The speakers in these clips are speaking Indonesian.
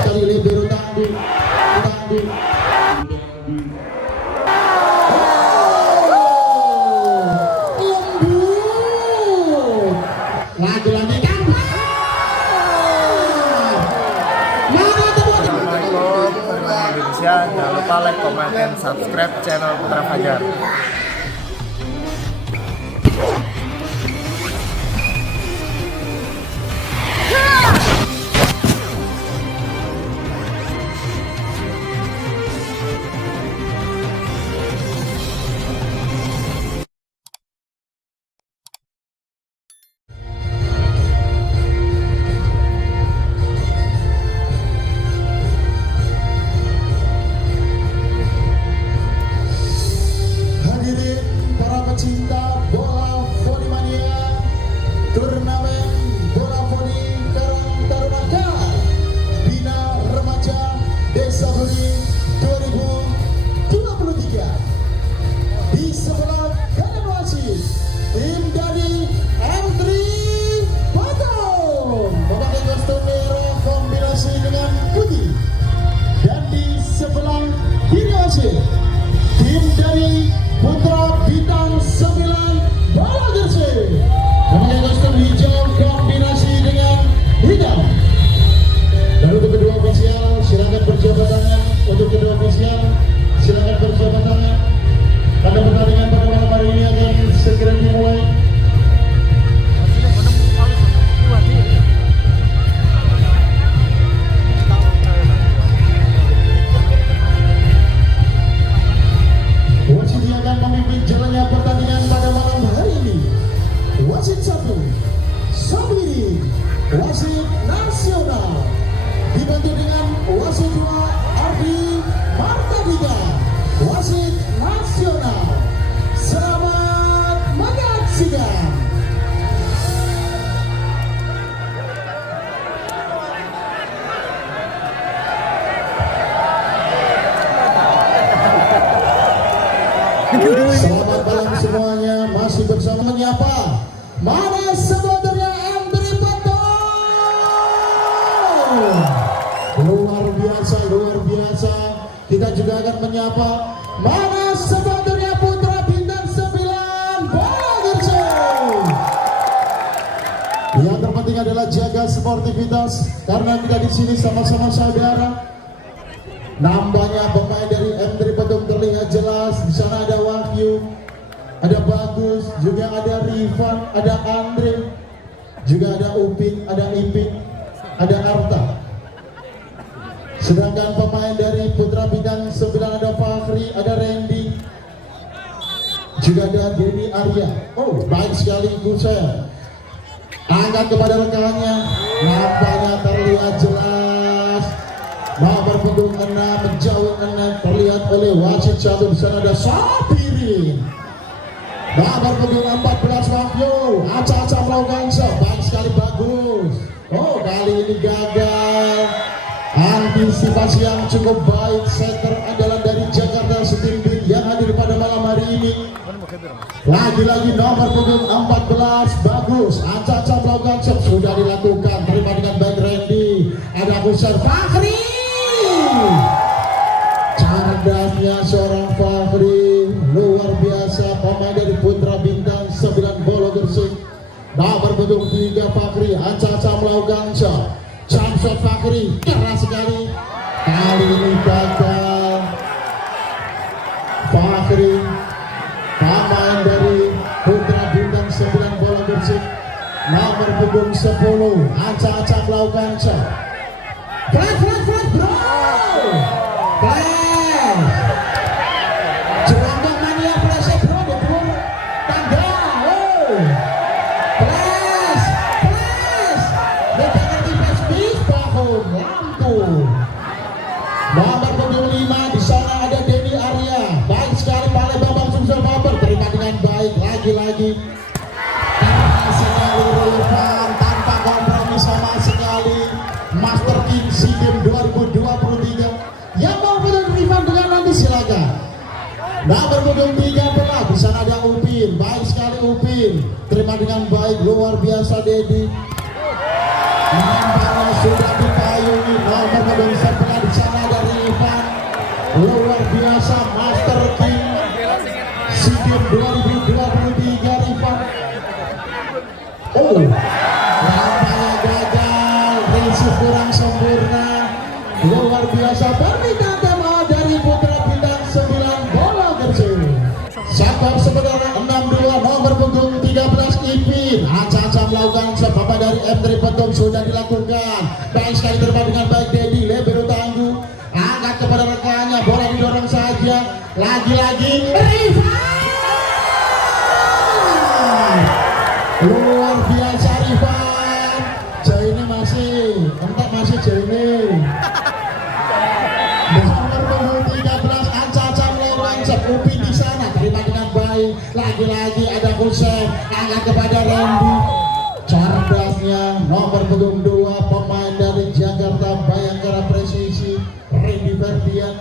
Sekali libero tanggung. Lagi-lagi Indonesia, jangan lupa like, comment, and subscribe channel Putra Fajar. Hadirin para pecinta bola voli mania, turnamen bola voli Karang Taruna Cup Bina Remaja Desa Budi 2023. Di sebelah kanan wasit tim dari M3 Batam memakai kostum merah kombinasi dengan putih, dan di sebelah kiri wasit tim dari Putra Bintang 9 Bola Gresik memakai kostum hijau kombinasi dengan hitam. Dan untuk kedua ofisial silakan berjabat tangan. Untuk kedua ofisial silakan berjabat tangan. Karena pertandingan pada malam hari ini akan segera dimulai. Wasit yang akan memimpin jalannya pertandingan pada malam hari ini, wasit 1 Sabiri, wasit nasional, dibantu dengan wasit 2 Ardi Martadika, wasit nasional. Selamat menyaksikan. Selamat malam semuanya, masih bersama menyapa. Mana sebenarnya Andri Batam? Luar biasa. Kita juga akan menyapa mana sebenarnya Putra Bintang 9 Bola Gresik. Yang terpenting adalah jaga sportivitas karena kita di sini sama-sama saudara. Nampaknya pemain dari M3 Batam terlihat jelas. Di sana ada Wahyu, ada Bagus, juga ada Rifan, ada Andre, juga ada Upin, ada Ipin, ada Arta. Sedangkan pemain dari Putra Bintang 9 ada Fahri, ada Randy, juga ada Denny Arya. Oh, baik sekali ikut saya. Angkat kepada rekannya, nampaknya terlihat jelas. Nomor punggung 6 menjauh 6 terlihat oleh wasit 1. Di sana ada Sapirin. Nomor punggung 14 Wahyu. Acak-acak melakukan baik sekali, bagus. Oh, kali ini gagal. Antisipasi yang cukup baik, setter andalan dari Jakarta Setimbin yang hadir pada malam hari ini. Lagi-lagi nomor punggung 14 bagus. Acak-acak melakukan sudah dilakukan. Terima dengan baik Randy. Ada Kusar Fahri. Cerdasnya seorang Fahri luar biasa, pemain dari Putra Bintang 9 Bola Gresik. Nomor punggung 3 Fahri, acak-acak melakukan jump shot Fahri, keras sekali. Kali ini gagal. Fahri, pemain dari Putra Bintang 9 Bola Gresik. Nomor punggung 10, acak-acak melakukan flash bro. Flash. Jerondong mania flash bro, betul. Tanda. Oh. Flash. Jangan di flash bis pohon lampu. Nomor punggung 5 di sana ada Denny Arya. Baik sekali Pale Bambang Sumsel Baper. Terima dengan baik lagi-lagi. Karena sekali relevan tanpa kompromi sama sekali. Master King SEA Games 2023 yang mau foto Rifan dengan nanti silakan. Nomor punggung 13 di sana ada Upin, baik sekali Upin, terima dengan baik, luar biasa Dedi. Nampaknya sudah dipayungi nomor punggung 9 di sana dari Ivan, luar biasa Master King SEA Games 2023 Ivan. Oh, nampaknya gagal, receive kurang sempurna, luar biasa permintaan tema dari putra bintang 9 bola kecil. Skor sebenarnya 6-2, nomor punggung 13 Ipin. Acak-acak melakukan sebab dari M3 Petung sudah dilakukan. Baik sekali terbang dengan baik Dedi, libero tangguh, angkat kepada rekannya, bola didorong saja. Lagi-lagi Rifan. Luar biasa Rifan. Jauh ini masih, entah masih jauh ini. Nomor punggung 13 Acak-acak melakukan sebab Upin di sana, terima dengan baik. Lagi-lagi ada Hussein, angkat kepada Randy. Cerdasnya nomor punggung 2 pemain dari Jakarta Bayangkara Presisi, Randy Ferdian,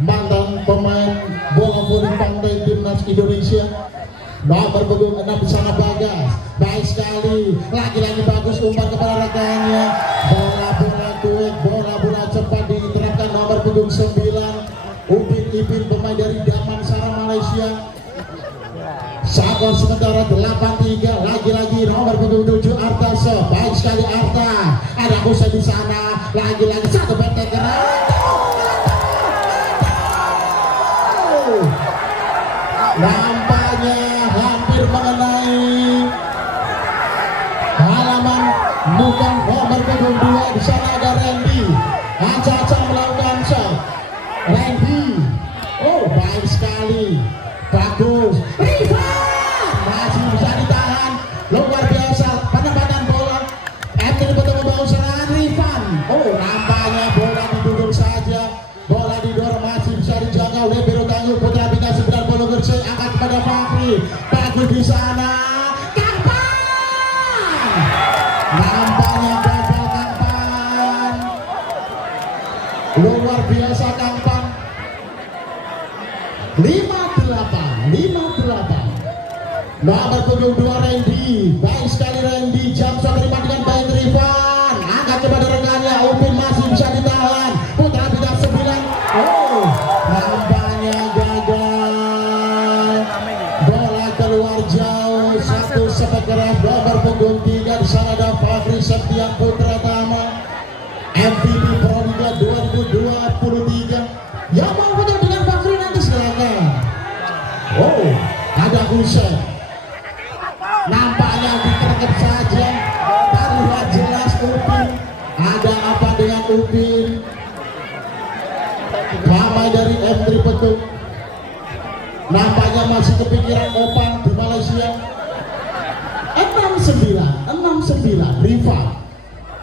mantan pemain bola voli pantai timnas Indonesia. Nomor punggung 6 di sana Bagas, baik sekali, lagi-lagi bagus umpan kepada rekannya. Bola-bola kuat, bola-bola cepat diterapkan nomor punggung 9 Upin Ipin, pemain dari Damansara Malaysia. Skor sementara 8-3, lagi-lagi nomor punggung 7 Arta, baik sekali Arta, ada Hussein di sana, lagi-lagi satu bentek keren. Nampaknya hampir mengenai halaman, bukan nomor punggung 2 di sana ada Randy. Acak-acak melakukan shot. Randy, oh baik sekali, bagus. Masih bisa ditahan, luar biasa penempatan bola. Anthony betul membawa serangan Rifan. Oh nampaknya bola diduduk saja, bola didorong, masih bisa dijangkau. Libero tangguh putra bintang 9 bola Gersik, angkat kepada Fakri, bagus di sana. Kampan, nampaknya gagal Kampan. Luar biasa Kampan. 5-8. Nomor punggung 2 Randy, baik sekali Randy, Jamson terima dengan baik Rifan, angkat kepada rekannya. Upin masih bisa ditahan, putra bintang 9. Oh nampaknya gagal, bola keluar jauh, satu sepak keras. Nomor punggung 3 di sana ada Fakri Septian Putra Tama, MVP Proliga 2023. Yang mau foto dengan Fakri nanti silakan. Oh ada Hussein, nampaknya diterkep saja, terlihat jelas Upin. Ada apa dengan Upin? Pemain dari M3 Petung nampaknya masih kepikiran Opang di Malaysia. 6-9 Rifan.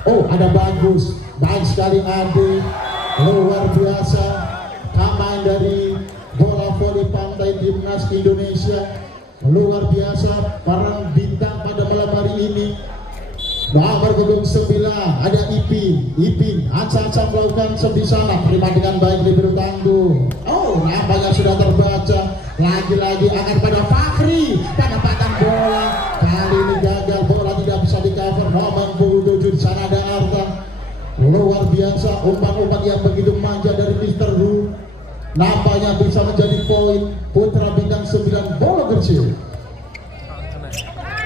Oh ada bagus, baik sekali Ade, luar biasa pemain dari bola voli pantai timnas Indonesia, luar biasa para bintang pada malam hari ini. Nomor punggung 9 ada Ipin, acak-acak melakukan sebisana, terima dengan baik libero tangguh. Oh nampaknya sudah terbaca, lagi-lagi akan pada Fakri, penempatan bola kali ini gagal, bola tidak bisa di cover. Nomor punggung 7 di sana ada Arta, luar biasa umpan-umpan yang begitu manja dari Mr. Hu, nampaknya bisa menjadi poin putra bintang 9 bola kecil.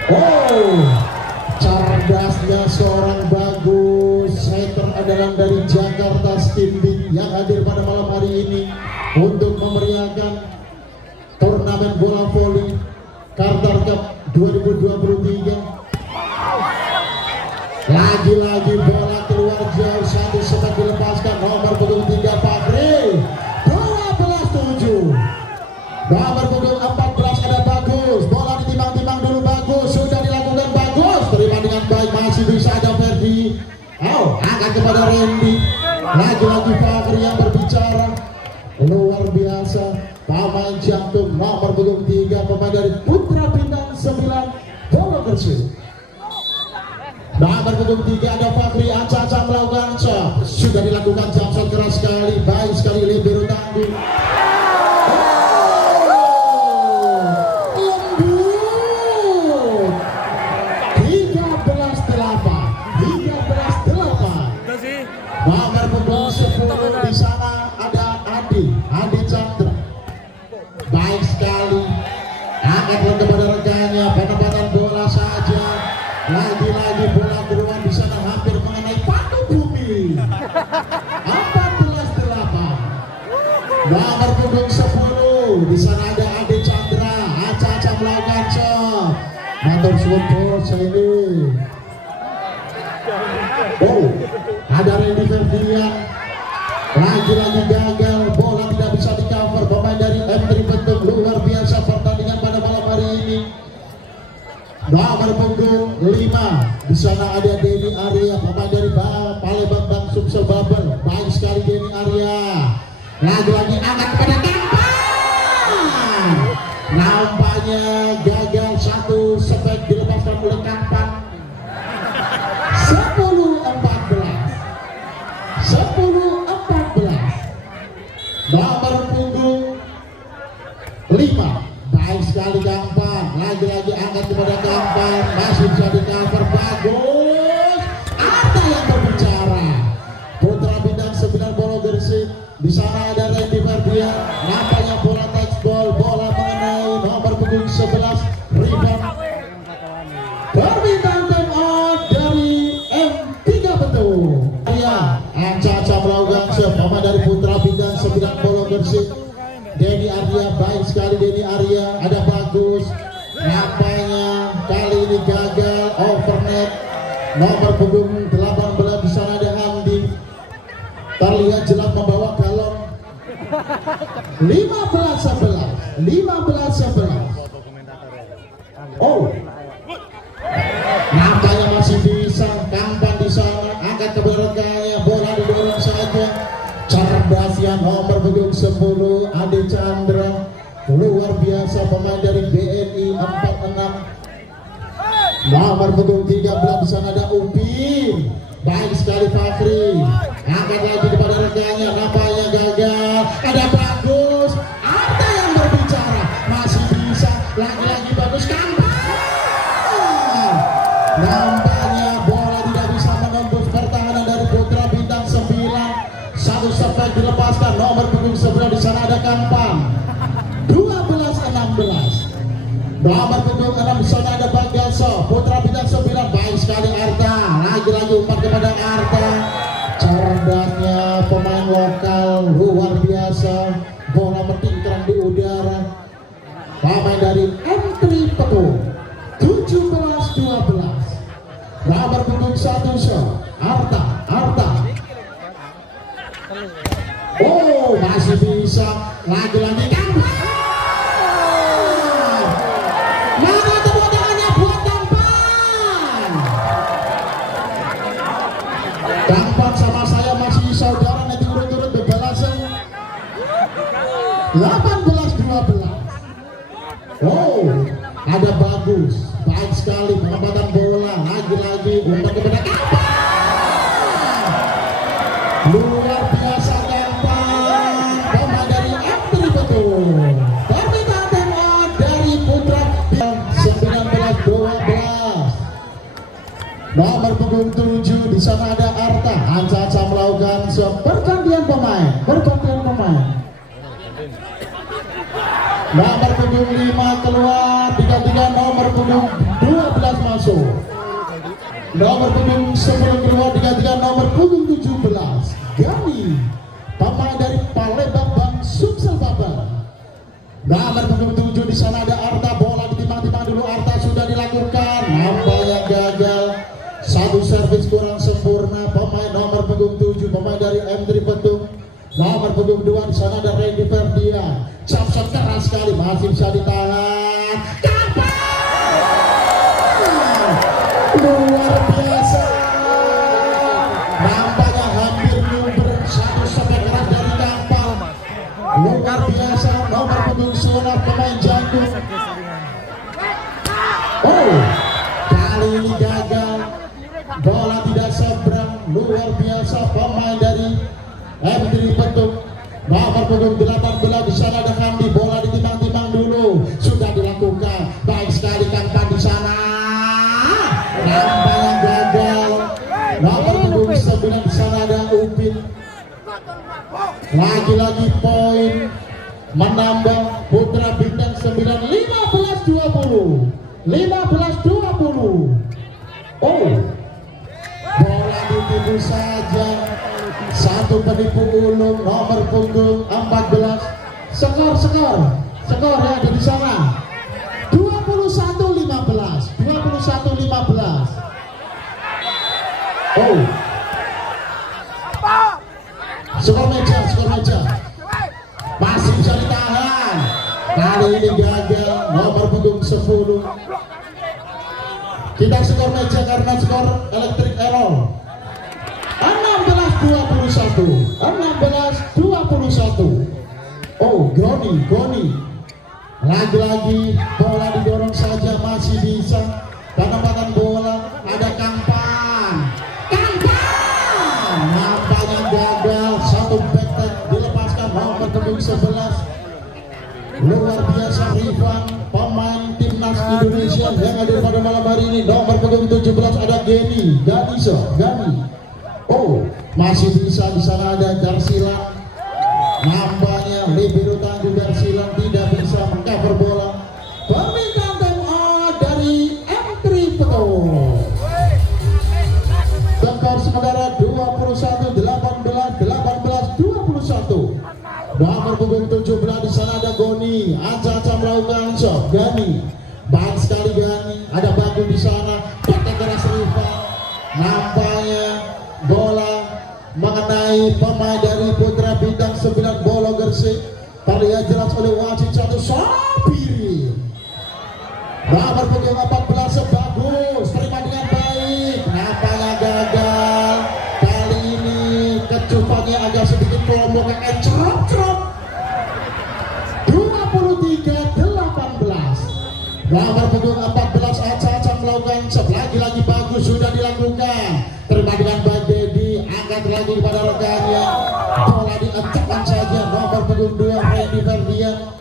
Oh cerdasnya seorang bagus setter andalan dari Jakarta Stimbit yang hadir pada malam hari ini untuk memeriahkan turnamen bola voli Carter Cup 2023. Lagi-lagi bola keluar jauh, satu sepak dilepaskan. Nomor punggung 3 Fakri, 12-7. Nomor punggung 14 ada bagus, bola ditimbang-timbang dulu, bagus, sudah dilakukan bagus, terima dengan baik, masih bisa ada Ferdi. Oh angkat kepada Randy, lagi-lagi Fakri yang berbicara, luar biasa pemain jantung nomor punggung 3 pemain dari putra bintang 9 bola kecil. Nomor punggung 3 ada Fakri, acak-acak melakukan shot, sudah dilakukan jump shot keras sekali, baik sekali libero tangguh. Nomor punggung 10 di sana ada Ade Chandra, Aca melakukan shot. Motor support ini. Oh, ada Randy Ferdian. Lagi-lagi gagal, bola tidak bisa di cover. Pemain dari M3 Bentuk, luar biasa pertandingan pada malam hari ini. Nomor punggung 5 di sana ada Denny Arya, pemain dari Palembang Bang Sumsel Babel. Baik sekali Denny Arya. Lagi-lagi angkat kepada Kampan. Nampaknya gagal, satu spek dilepaskan oleh Kampan. 10-14. Nomor punggung 5. Baik sekali Kampan. Lagi-lagi angkat kepada Kampan. Masih bisa di cover, bagus. Ada yang berbicara. Putra Bintang 9 Bolo Gersik. Di sana ada Randy Ferdian. Nampaknya bola touchball, bola mengenai nomor punggung 11. Rebound. Permintaan time out dari M3 Bentuk. Ya, Aca melakukan shot. Pemain dari Putra Bintang 9 Bolo Gersik. Denny Arya, baik sekali Denny Arya. Ada bagus. Nampaknya kali ini gagal, overnet. Nomor punggung 18 di sana ada Hamdi. Terlihat jelas membawa galon. 15-11. Oh, nampaknya masih bisa. Kampan di sana, angkat ke belakangnya, bola didorong saja. Cerdasnya nomor punggung 10 Ade Chandra, luar biasa pemain dari BNI 46. Nomor punggung 13 di sana ada Upin. Baik sekali Fakri. Angkat lagi kepada rekannya, nampaknya gagal. Ada bagus. Ada yang berbicara. Masih bisa. Lagi-lagi bagus Kampan. Nampaknya bola tidak bisa menembus pertahanan dari Putra Bintang 9. Satu spek dilepaskan. Nomor punggung 11 di sana ada Kampan. 12-16. Nomor punggung 6 di sana ada Bagaso. Putra Bintang 9. Baik sekali Arta. Lagi-lagi umpan kepada Arta. Cerdasnya pemain lokal, luar biasa. Bola metingkrang di udara. Pemain dari M3 Bentuk. 17-12. Nomor punggung 1 shot. Arta. Oh, masih bisa. Lagi-lagi Kampan. Mana tepuk tangannya buat Kampan. Kampan sama saya masih saudara, nanti urut-urut bebalasan. 18-12. Oh, ada bagus. Baik sekali penempatan bola. Lagi-lagi umpan kepada Kampan. Luar biasa Kampan. Pemain dari M3 Bentuk. Permintaan time out dari Putra 19-12. Nomor punggung 7 di sana ada Arta. Aca melakukan pergantian pemain. Nomor punggung 5 keluar, digantikan nomor punggung 12 masuk. Nomor punggung 10 keluar, digantikan nomor punggung 17 Gani, pemain dari Palembang Bang Sumsel Babel. Nomor punggung 7 di sana ada Arta. Bola ditimbang-timbang dulu, Arta sudah dilakukan, nampaknya gagal. Satu servis kurang sempurna. Pemain nomor punggung 7, pemain dari M3 Bentuk. Nomor punggung 2 di sana ada Randy Ferdian. Shot keras sekali, masih bisa ditahan. Kampan! Luar biasa. Nampaknya hampir nyumber. Satu spek keras dari Kampan. Luar biasa. Nomor punggung 9 pemain jantung. Oh, kali ini gagal. Bola tidak seberang. Luar biasa pemain dari M3 Bentuk. Nomor punggung 18 di sana ada Hamdi. Bola ditimbang-timbang dulu, sudah dilakukan. Baik sekali Kampan di sana. Nampaknya gagal. Nomor punggung 9 di sana ada Upin. Lagi-lagi poin menambah Putra Bintang 9. 15-20. Oh, bola ditipu saja. satu penipu ulung nomor punggung 14. Skor ya ada di sana. 21-15. Oh. Skor meja. Masih bisa ditahan. Kali ini gagal nomor punggung 10. Kita skor meja karena skor elektrik error. 16-21. Oh, Goni. Lagi-lagi bola didorong saja masih bisa. Penempatan bola ada Kampan. Nampaknya gagal. Satu back dilepaskan nomor punggung 11. Luar biasa Rifan, pemain timnas Indonesia yang hadir pada malam hari ini. Nomor punggung 17 ada Gani. Oh, masih bisa di sana ada Darsilan. Nampaknya libero tangguh Darsilan tidak bisa mengcover bola. Permintaan time dari M3 Peto. Skor sementara 21-18, 21. Nomor punggung 17 di sana ada Goni. Aca melakukan shot. Gani. Baik sekali Gani. Ada Bagu di sana. Pakai keras Rifan. Nampaknya bola mengenai pemain dari Putra Bintang 9 Bolo Gresik. Terlihat jelas oleh wasit satu Sabiri. Nomor punggung 14 bagus, terima dengan baik. Nampaknya gagal. Kali ini kecupannya agak sedikit kelompoknya cerop. 23-18. Nomor punggung 14 Aca melakukan shot. Lagi-lagi bagus sudah dilakukan. Terima dengan baik Dedi, angkat lagi kepada rekannya. Bola diacakkan saja. Nomor punggung 2 Randy Ferdian.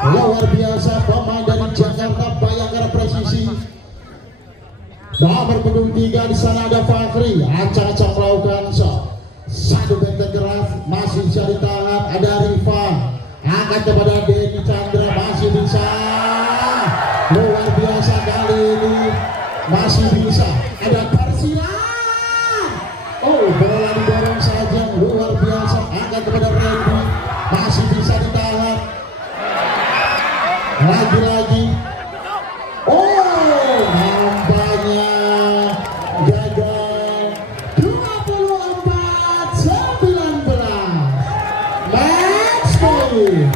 Luar biasa pemain dari Jakarta Bayangkara Presisi. Nomor punggung 3 di sana ada Fakri. Aca melakukan shot. Satu benteng keras masih bisa ditahan. Ada Rifan. Angkat kepada Denny Chandra masih bisa. Luar biasa kali ini masih bisa. Ada Darsilan. Oh, bola didorong saja. Luar biasa. Angkat kepada Randy masih bisa ditahan. Lagi-lagi. Oh, nampaknya gagal. 24-19. Match point.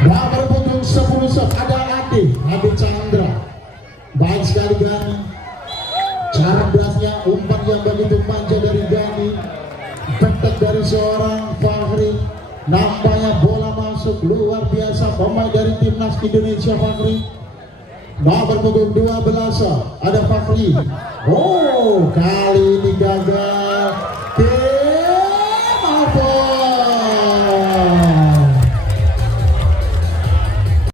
Nomor punggung 10 ada Ade Chandra. Baik sekali Gani. Cerdasnya umpan yang begitu manja dari Gani. Petek dari seorang Fahri. Nampaknya bola masuk. Luar biasa pemain dari timnas Indonesia Fahri. Nomor punggung 12 ada Fahri. Oh, kali ini gagal.